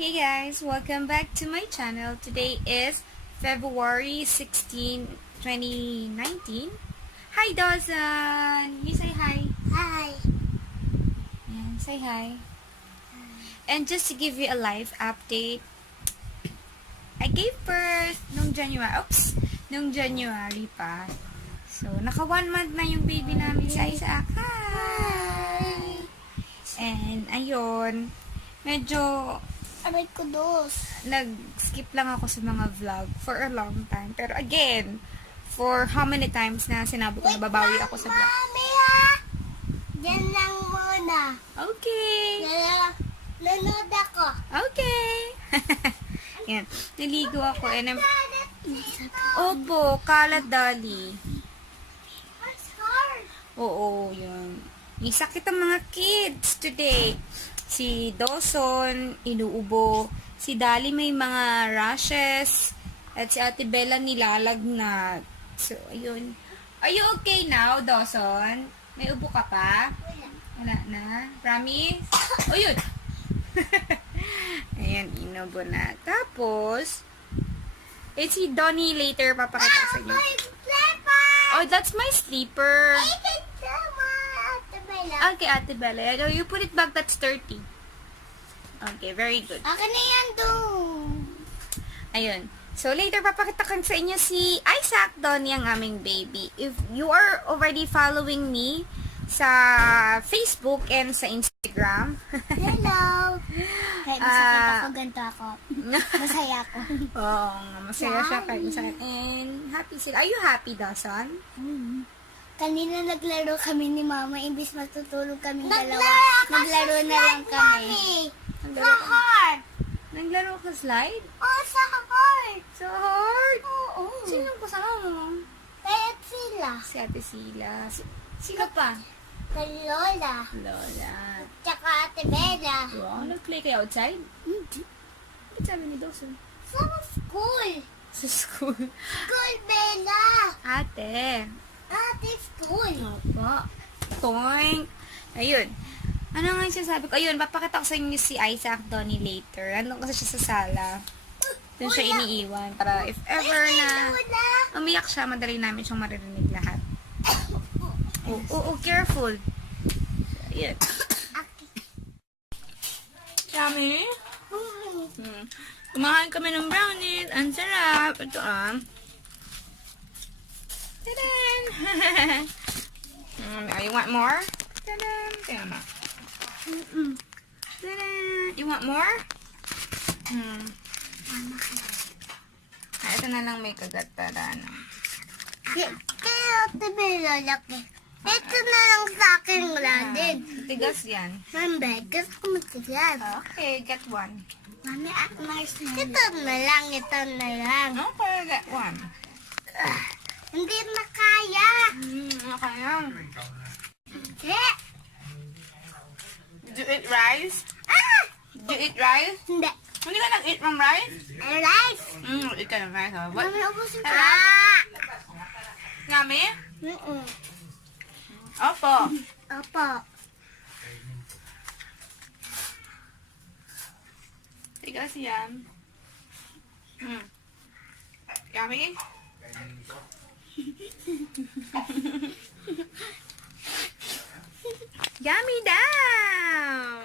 Hey guys, welcome back to my channel. Today is February 16, 2019. Hi Dawson! You say hi. Hi. Yeah, say hi. And just to give you a live update, I gave birth nung January pa. So, naka 1 month na yung baby namin sa Isaac. Hi! And, ayun, medyo Aray ko dos. nag-skip lang ako sa mga vlog for a long time. Pero again, for how many times na sinabi ko na babawi ako sa vlog. Mami ha! Diyan lang muna. Okay! Nanood ako. Okay! Yan. Niligo ako and Opo, kalat dali. What's hard? Oo, yun. May sakit ang mga kids today. Si Dawson, inuubo. Si Dali may mga rashes. At si Ate Bella nilalagnat. So, ayun. Are you okay now, Dawson? May ubo ka pa? Wala na? Promise? O, yun. Ayan, inubo na. Tapos, si Donnie later papakita sa inyo. Oh, that's my sleeper. Okay, Ate Bella. You put it back, that's 30. Okay, very good. Akin na yan doon. Ayun. So, later, papakita ko sa inyo si Isaac Donnie, ang aming baby. If you are already following me sa Facebook and sa Instagram. Hello. Kahit masakit ako, ganito ako. Masaya ako. Oo, masaya siya kahit masakit. And happy sila. Are you happy, Dawson? Kanina naglaro kami ni Mama, imbis matutulog kami dalawa. Naglaro na lang kami. Naglaro Sa ka? heart. Naglaro ka slide? Oh, sa heart. So hard! Oo. Sino kasama mo? Kaya sila. Si Ate Sila. Sino pa? Kay Lola. Lola. Tsaka Ate Bella. Wow, nag-play kayo outside? Hindi. Ba't sabi ni Dawson? Sa school. Sa school. School, Bella. Ate. Ate, school. Opo. Toink. Ayun. Ano nga yung sinasabi ko? Ayun, papakita ko sa inyo si Isaac Donnie later. Nandun kasi siya sa sala. Doon siya iniiwan. Para if ever na umiyak siya, madali namin siyang maririnig lahat. Oh, careful. Ayun. Yummy. Kumain kami ng brownies. Ang sarap. Ito Tadan! You want more? Tadan! Tama. Tadan! You want more? Ito na lang may kagat. Tadan. Kaya Ate Bella, laki. Ito na lang sa akin wala din. Tigas yan. Mami, gusto ko matigas. Okay, get one. Mami, at Mars na. Ito na lang, ito na lang. Okay, get one. Hindi na kaya. Okay. Hindi. Did you eat rice? Did you eat rice? Hindi. Hindi ka nag-eat ng rice? Rice. Eat ka ng rice. What? Mami, ubusin ko. Yummy? Mm-mm. Opo. Opo. Tigas yan. Yummy? Yummy daw!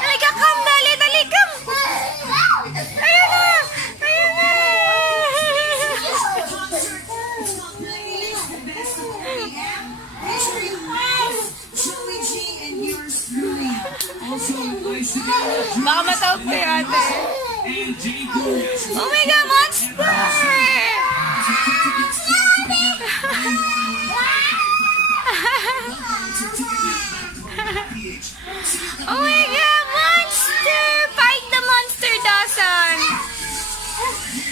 Halika, come! Dali, come! Ayun na! Ayun na! Baka matawag kayo, ate. Oh my God, monster! Oh my God, monster! Fight the monster, Dawson!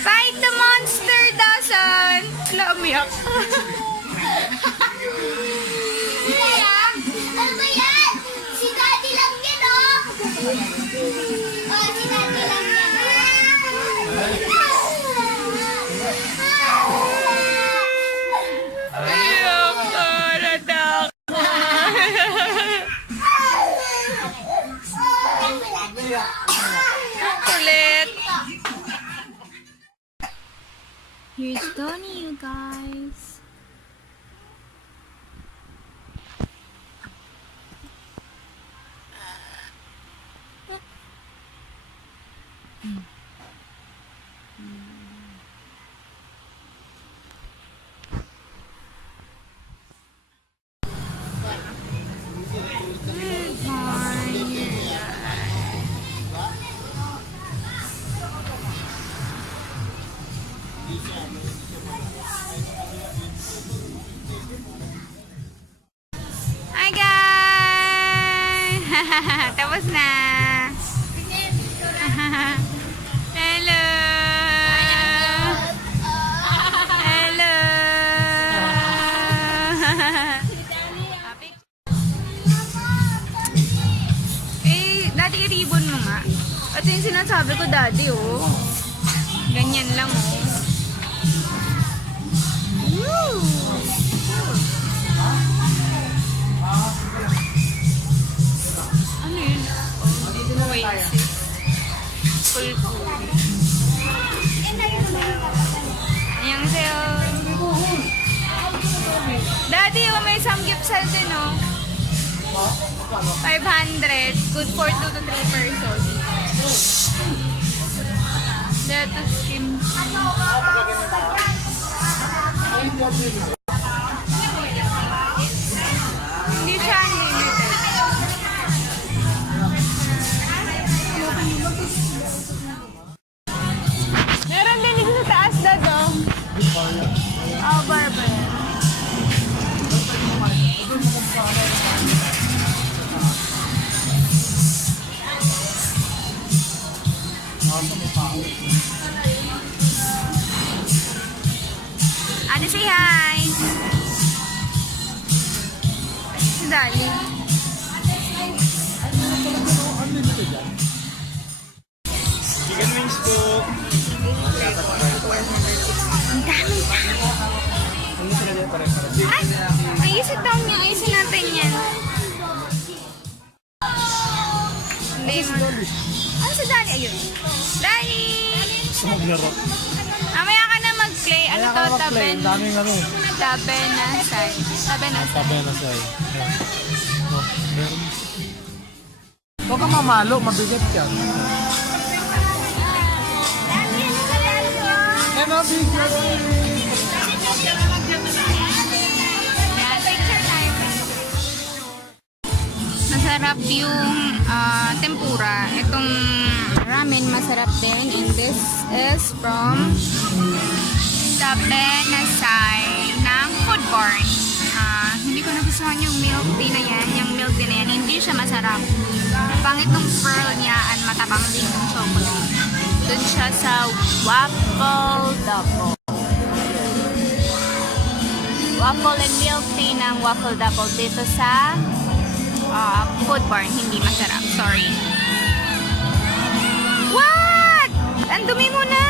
Fight the monster, Dawson! Wala, umiyak. Ano ba yan? Si Daddy lang yan, oh! Oh, si Daddy lang yan. Here's Tony, you guys. Hi guys! Tapos na! Hello! Hello! Daddy, i-ribbon mo nga. Ito yung sinasabi ko, Daddy, oh. Ganyan lang, oh. Woo! Ano yun? Oasis. Full cool. Annyeonghaseyo. Daddy, oh, may samgyeopsal din, oh. 500. Good for 2 to 3 persons. Lettuce cream. Hindi siya unlimited. Meron din dito sa taas na to. Oh, barber. Ate, say hi! Si Dali. Chicken wings po. Ang dami pa. Ay! May isit down niya. Isin natin yan. Hindi mo. Ano si Dali? Ayun. Dali! Maglaro. Mamaya ka na mag-play. Ano to? Taben. Daming ano. Tabenasay. Tabenasay. Tabi na sa'yo. Oh, meron. Huwag kang mamalo, mabigat yan. Eh, mabigat. Yan, picture time. Masarap yung tempura. Itong ramen masarap din. And this is from Tabenasay ng Food Barn. Hindi ko nagustuhan yung milk tea na yan. Yung milk tea na yan, hindi siya masarap. Pangit ng pearl niya at matabang din yung chocolate. Doon siya sa waffle double. Waffle and milk tea ng waffle double dito sa Food Barn. Hindi masarap. Sorry. What? Ang dumi mo na!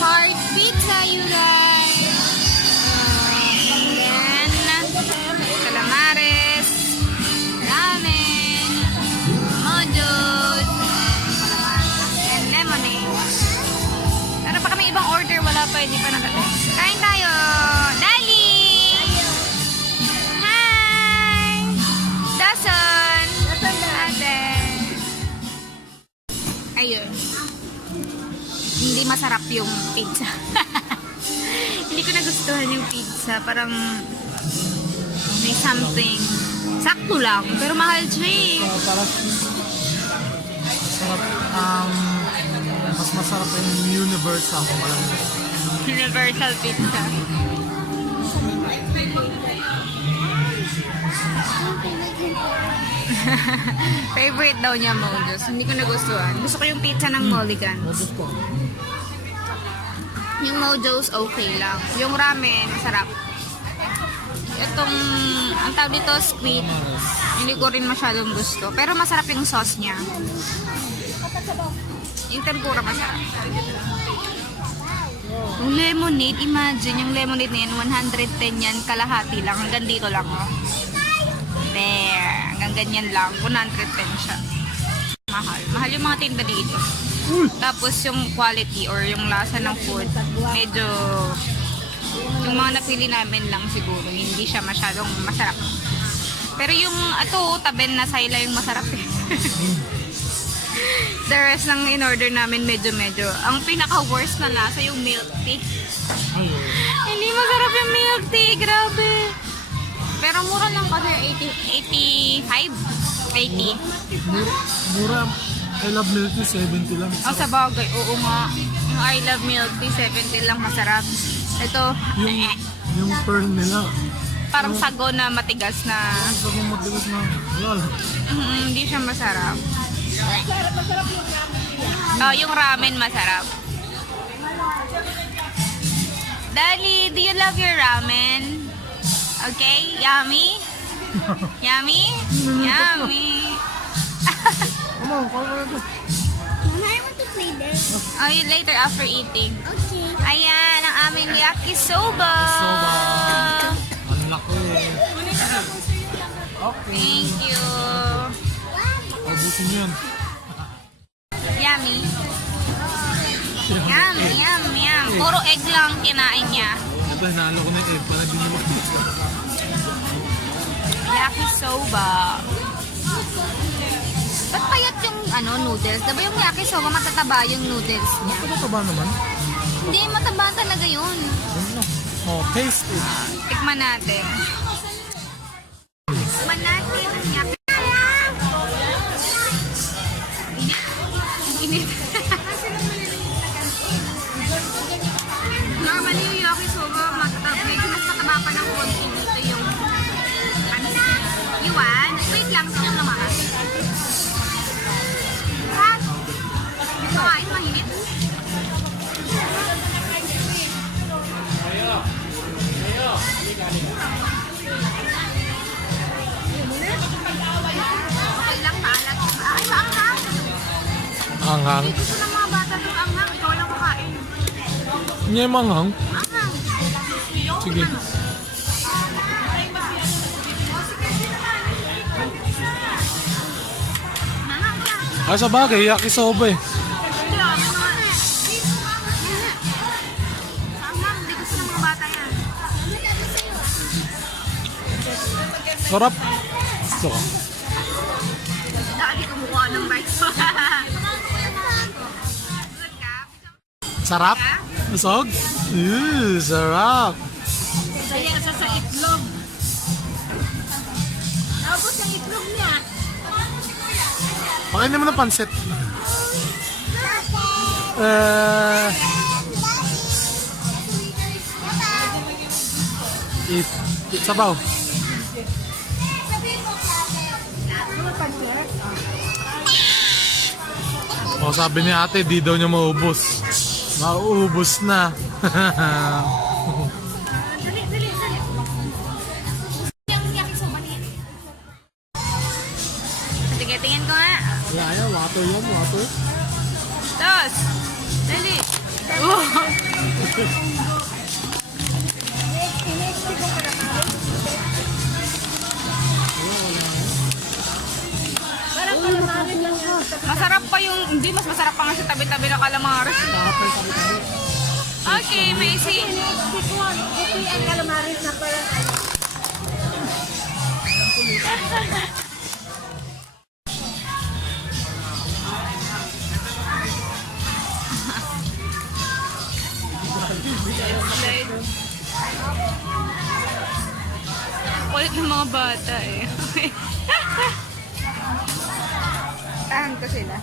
Heart pizza, you guys! Then, calamares, ramen, mojos, and lemonade. Pero pa kami ibang order, wala pa, hindi pa nakatin. Kain tayo! Dali! Hi! Dason! Ate! Ayun. Hindi masarap yung pizza. Hindi ko nagustuhan yung pizza. Parang may something. Sakto lang. Pero mahal siya eh. Parang masarap. Mas masarap yung universal kung alam mo. Universal pizza. Favorite daw niya Mojos. Hindi ko nagustuhan. Gusto ko yung pizza ng Mulligan. Gusto ko. Yung Mojos, okay lang. Yung ramen, sarap. Itong, ang tawag dito, squid. Hindi ko rin masyadong gusto. Pero masarap yung sauce niya. Yung tempura masarap. Yung lemonade, imagine, yung lemonade na yan, 110 yan, kalahati lang. Hanggang dito lang, oh. There. Hanggang ganyan lang. 110 siya. Mahal. Mahal yung mga tinda dito. Tapos yung quality or yung lasa ng food, medyo yung mga napili namin lang siguro, hindi siya masyadong masarap. Pero yung taben na sayla yung masarap eh. The rest ng in-order namin medyo-medyo. Ang pinaka-worst na lasa yung milk tea. Hindi masarap yung milk tea, grabe. Pero mura lang kasi 85, 80. Mura. I love milk tea, 70 lang. Oh, sa bagay, oo nga. Yung I love milk tea, 70 lang masarap. Ito, Yung pearl nila. parang sago na matigas na. Sabi mo matigas na. Wala lang. Hindi siya masarap. Oh, yung ramen masarap. Dali, do you love your ramen? Okay, yummy? Yummy? Yummy. Ano, kaya ko ito. Mama, I want to play this. Oh, you later after eating. Okay. Ayan, ang aming yakisoba. Soba. Ang laki. Okay. Thank you. Abusin yan. Yummy. Yum, yum, yum. Puro egg lang kinain niya. Ito, hinalo ko na yung egg para di nyo makita. Yakisoba. Ba't payat yung noodles? Diba yung yakisoba matataba yung noodles niya? Ito ba naman? Hindi, mataba talaga yun. Oh, taste it. Tikman natin. Tikman natin ang yakisoba. Init. Normally yung yakisoba medyo mas mataba pa ng konti dito yung yuan. Wait lang, saan yung lumakas? Kain, mahinit. Okay lang, maalat. Ay, maanghang. Anghang. Hindi gusto ng mga bata ng anghang. Ikaw lang kakain. Hindi yung manghang. Anghang. Sige. Anghang ka. Ah, sa bagay, yakisoba eh. Hindi, ano nga. Anghang, hindi gusto ng mga bata yan. Sarap. Gusto ko. Dali kumukuha ng bites. Good ka? Sarap? Busog? Sarap. Saya sa itlog. Tapos ang itlog niya. Pakainin mo ng pansit. Sabaw. O, sabi ni ate, di daw niya maubos. Mauubos na. Yung yakisoba niya. Sige, tingin ko nga. Wala, water yan, water. Tapos, dali. Masarap pa yung, hindi, mas masarap pa nga sa tabi-tabi na calamares. Okay, Macy. Ito yung calamares na parang Kulit ng mga bata eh. Tahan ko sila.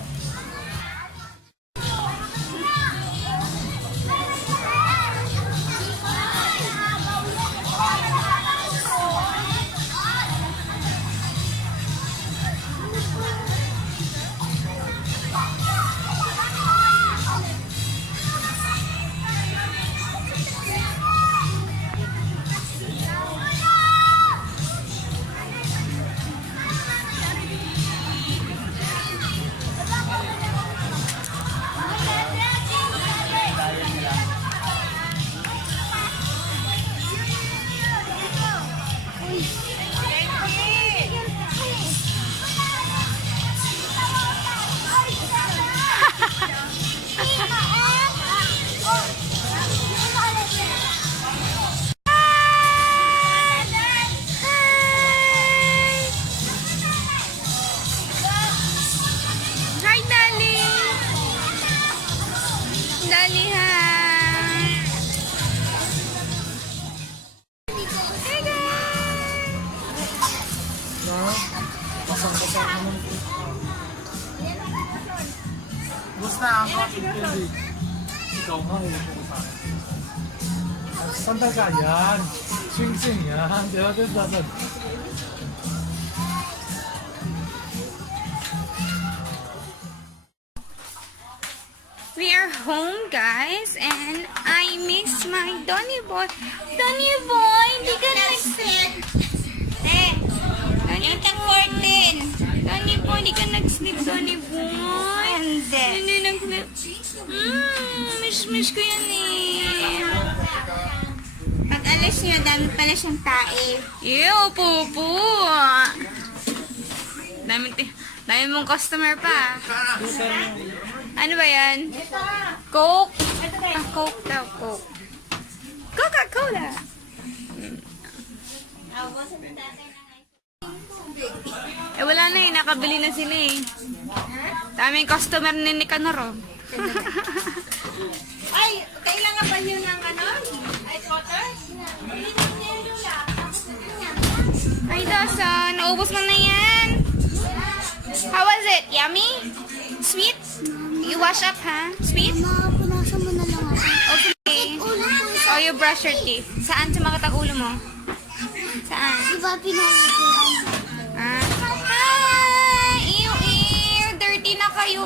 na ako. Hindi. Ikaw nga, upo ko sa akin. Sandal ka yan. Swing-swing yan. Di ba? Dapat. We are home, guys, and I miss my Donny boy. Donny boy, hindi ka nag-sleep. Donny boy, hindi ka nag-sleep, Donny boy. Hindi nag-sleep. Miss ko yan eh. Pag alas niyo, dami pala siyang tae. Ew, pupo. Dami mong customer pa. Ano ba yan? Coke? Ah, Coke daw, Coke. Coca-Cola. Eh, wala na eh. Nakabili na sila eh. Daming customer ni NIkon. Ay, kailangan ba yun ng ano? Ice water? Ay, Dawson. Naubos mo na yan. How was it? Yummy? Sweet? You wash up, ha? Sweet? Punasan mo na lang ako. Okay. Ulo ko. Oh, you brush your teeth. Saan sumakit ang ulo mo? Saan? Diba pinagawa? Ah. Hi! Ew, ew! Dirty na kayo.